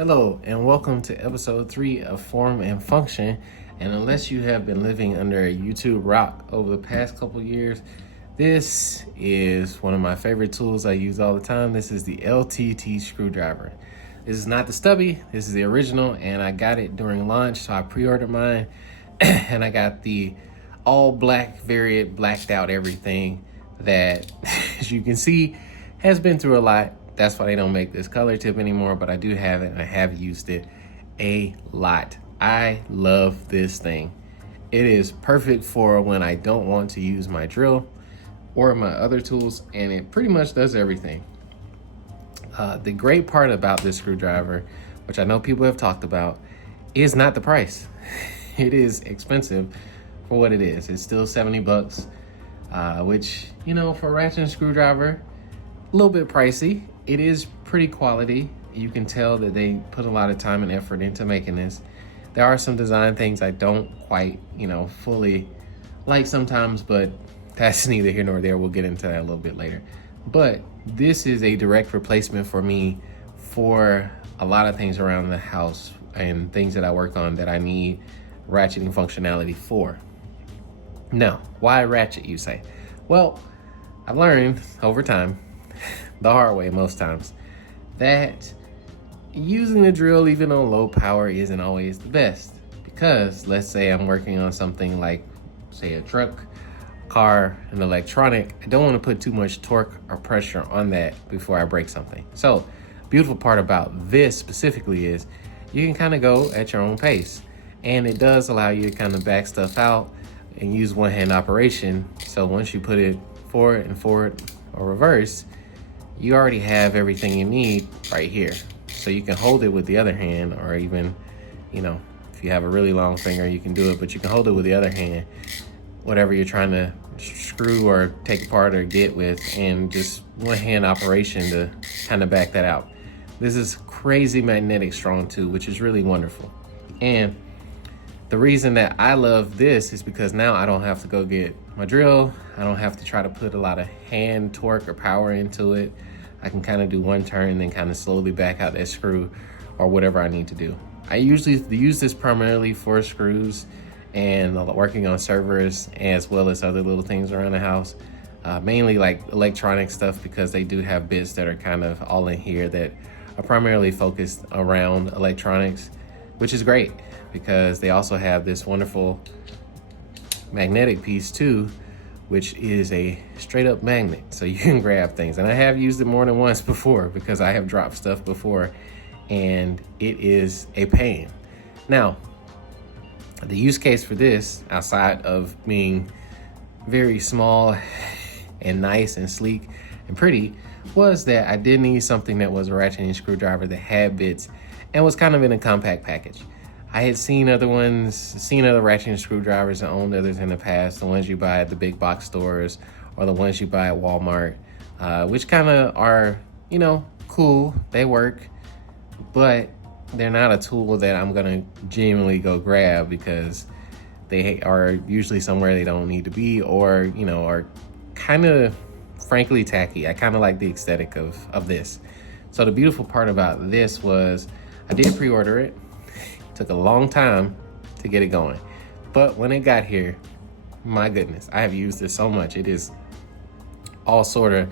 Hello, and welcome to episode 3 of Form and Function. And unless you have been living under a YouTube rock over the past couple years, this is one of my favorite tools I use all the time. This is the LTT screwdriver. This is not the stubby, this is the original, and I got it during launch, so I pre-ordered mine. And I got the all black variant, blacked out everything that, as you can see, has been through a lot. That's why they don't make this color tip anymore, but I do have it and I have used it a lot. I love this thing. It is perfect for when I don't want to use my drill or my other tools, and it pretty much does everything. The great part about this screwdriver, which I know people have talked about, is not the price. It is expensive for what it is. It's still 70 bucks, which, you know, for a ratchet screwdriver, a little bit pricey. It is pretty quality. You can tell that they put a lot of time and effort into making this. There are some design things I don't quite, fully like sometimes, but that's neither here nor there. We'll get into that a little bit later. But this is a direct replacement for me for a lot of things around the house and things that I work on that I need ratcheting functionality for. Now, why ratchet, you say? Well, I've learned over time, the hard way most times, that using the drill even on low power isn't always the best. Because let's say I'm working on something like, say, a truck, car, an electronic, I don't want to put too much torque or pressure on that before I break something. So beautiful part about this specifically is you can kind of go at your own pace, and it does allow you to kind of back stuff out and use one-hand operation. So once you put it forward or reverse, you already have everything you need right here. So you can hold it with the other hand, or even, if you have a really long finger, you can do it, but you can hold it with the other hand, whatever you're trying to screw or take apart or get with, and just one hand operation to kind of back that out. This is crazy magnetic strong too, which is really wonderful. And the reason that I love this is because now I don't have to go get my drill. I don't have to try to put a lot of hand torque or power into it. I can kind of do one turn and then kind of slowly back out that screw or whatever I need to do. I usually use this primarily for screws and working on servers, as well as other little things around the house. Mainly like electronic stuff, because they do have bits that are kind of all in here that are primarily focused around electronics, which is great because they also have this wonderful magnetic piece too, which is a straight up magnet, so you can grab things. And I have used it more than once before because I have dropped stuff before, and it is a pain. Now, the use case for this, outside of being very small and nice and sleek and pretty, was that I did need something that was a ratcheting screwdriver that had bits and was kind of in a compact package. I had seen other ratcheting screwdrivers and owned others in the past, the ones you buy at the big box stores or the ones you buy at Walmart, which kind of are, cool, they work, but they're not a tool that I'm gonna genuinely go grab because they are usually somewhere they don't need to be, or, are kind of frankly tacky. I kind of like the aesthetic of this. So the beautiful part about this was I did pre-order it. Took a long time to get it going, but when it got here, my goodness, I have used this so much. It is all sort of,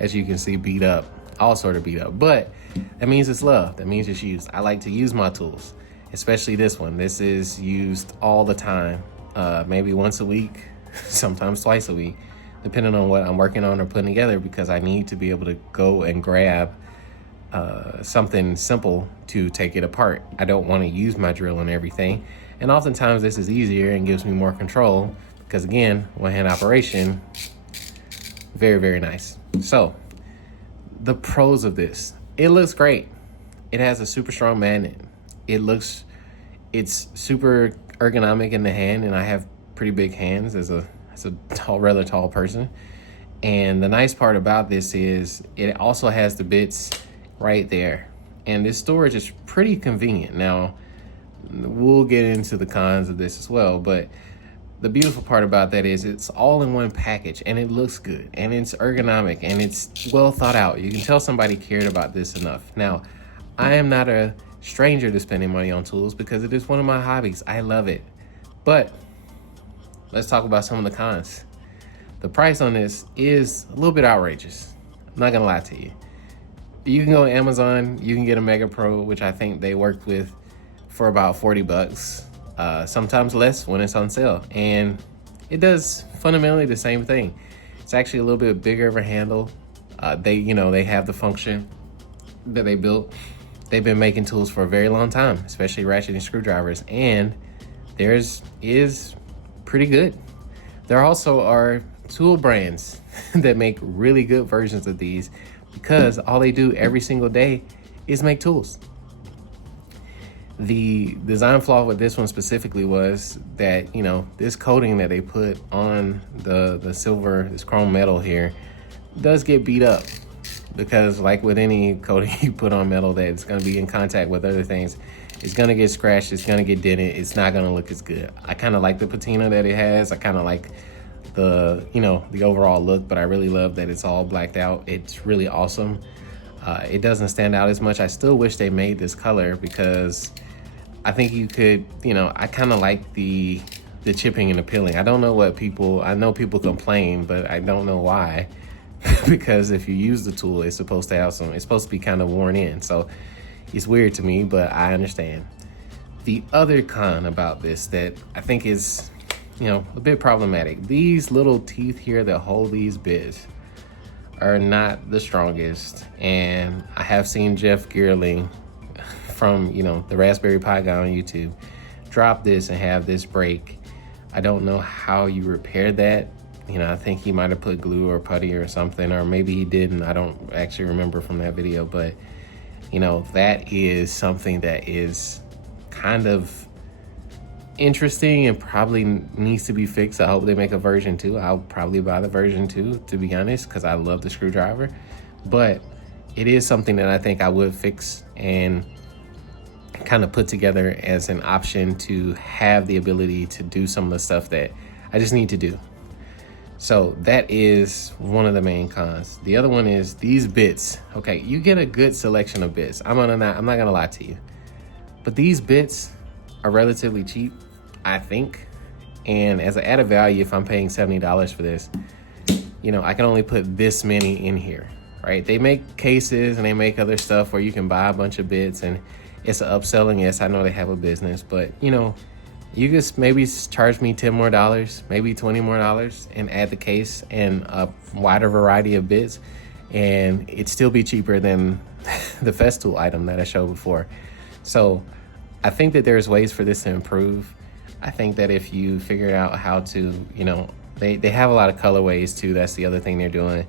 as you can see, beat up, but that means it's loved. That means it's used. I like to use my tools, especially this one. This is used all the time, maybe once a week, sometimes twice a week, depending on what I'm working on or putting together, because I need to be able to go and grab something simple to take it apart. I don't want to use my drill and everything, and oftentimes this is easier and gives me more control because, again, one hand operation. Very, very nice. So the pros of this: it looks great. It has a super strong magnet. It's super ergonomic in the hand, and I have pretty big hands as a rather tall person. And the nice part about this is it also has the bits right there, and this storage is pretty convenient. Now, we'll get into the cons of this as well, but the beautiful part about that is it's all in one package, and it looks good, and it's ergonomic, and it's well thought out. You can tell somebody cared about this enough. Now, I am not a stranger to spending money on tools because it is one of my hobbies. I love it. But let's talk about some of the cons. The price on this is a little bit outrageous. I'm not gonna lie to you. You can go to Amazon, you can get a Mega Pro, which I think they worked with, for about 40 bucks, sometimes less when it's on sale. And it does fundamentally the same thing. It's actually a little bit bigger of a handle. They have the function that they built. They've been making tools for a very long time, especially ratcheting screwdrivers, and theirs is pretty good. There also are tool brands that make really good versions of these because all they do every single day is make tools. The design flaw with this one specifically was that, this coating that they put on the silver, this chrome metal here, does get beat up because, like with any coating you put on metal that's going to be in contact with other things, it's going to get scratched, it's going to get dented, it's not going to look as good. I kind of like the patina that it has. I kind of like the overall look, but I really love that it's all blacked out. It's really awesome. It doesn't stand out as much. I still wish they made this color because I think you could, I kind of like the chipping and the peeling. I know people complain, but I don't know why. Because if you use the tool, it's supposed to be kind of worn in. So it's weird to me, but I understand. The other con about this that I think is, a bit problematic. These little teeth here that hold these bits are not the strongest. And I have seen Jeff Geerling from, the Raspberry Pi guy on YouTube drop this and have this break. I don't know how you repair that. I think he might have put glue or putty or something, or maybe he didn't. I don't actually remember from that video, but that is something that is kind of interesting and probably needs to be fixed. I hope they make a version 2. I'll probably buy the version 2, to be honest, because I love the screwdriver. But it is something that I think I would fix and kind of put together as an option to have the ability to do some of the stuff that I just need to do. So that is one of the main cons. The other one is these bits. Okay, you get a good selection of bits. I'm not gonna lie to you, but these bits are relatively cheap, I think. And as an added value, if I'm paying $70 for this, I can only put this many in here, right? They make cases and they make other stuff where you can buy a bunch of bits and it's an upselling. Yes, I know they have a business, but you just maybe charge me $10 more, maybe $20 more, and add the case and a wider variety of bits, and it'd still be cheaper than the Festool item that I showed before. So I think that there's ways for this to improve. I think that if you figure out how to, they have a lot of colorways too. That's the other thing they're doing.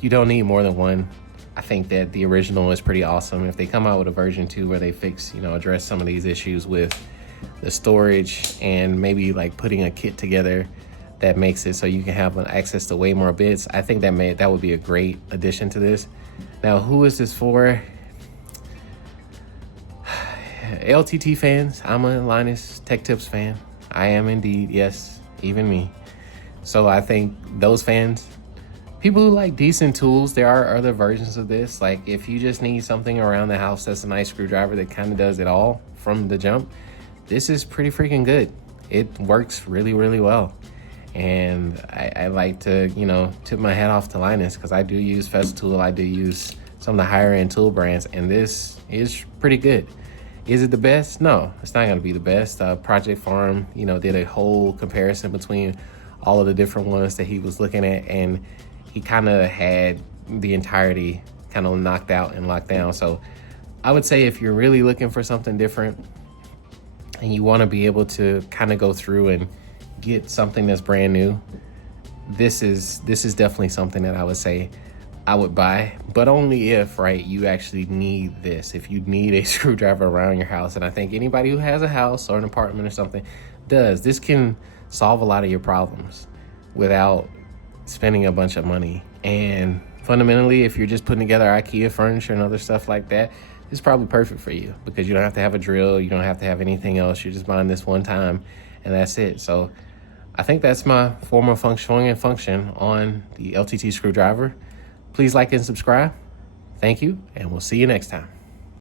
You don't need more than one. I think that the original is pretty awesome. If they come out with a version 2 where they address some of these issues with the storage and maybe like putting a kit together that makes it so you can have access to way more bits, I think that would be a great addition to this. Now, who is this for? LTT fans. I'm a Linus Tech Tips fan. I am indeed, yes, even me. So I think those fans, people who like decent tools, there are other versions of this. Like if you just need something around the house that's a nice screwdriver that kind of does it all from the jump, this is pretty freaking good. It works really, really well. And I like to, tip my hat off to Linus because I do use Festool. I do use some of the higher end tool brands, and this is pretty good. Is it the best? No, it's not going to be the best. Project Farm, did a whole comparison between all of the different ones that he was looking at, and he kind of had the entirety kind of knocked out and locked down. So I would say if you're really looking for something different and you want to be able to kind of go through and get something that's brand new, this is definitely something that I would say I would buy, but only if, right, you actually need this. If you need a screwdriver around your house, and I think anybody who has a house or an apartment or something does, this can solve a lot of your problems without spending a bunch of money. And fundamentally, if you're just putting together IKEA furniture and other stuff like that, it's probably perfect for you because you don't have to have a drill, you don't have to have anything else. You're just buying this one time and that's it. So I think that's my form of showing and function on the LTT screwdriver. Please like and subscribe. Thank you, and we'll see you next time.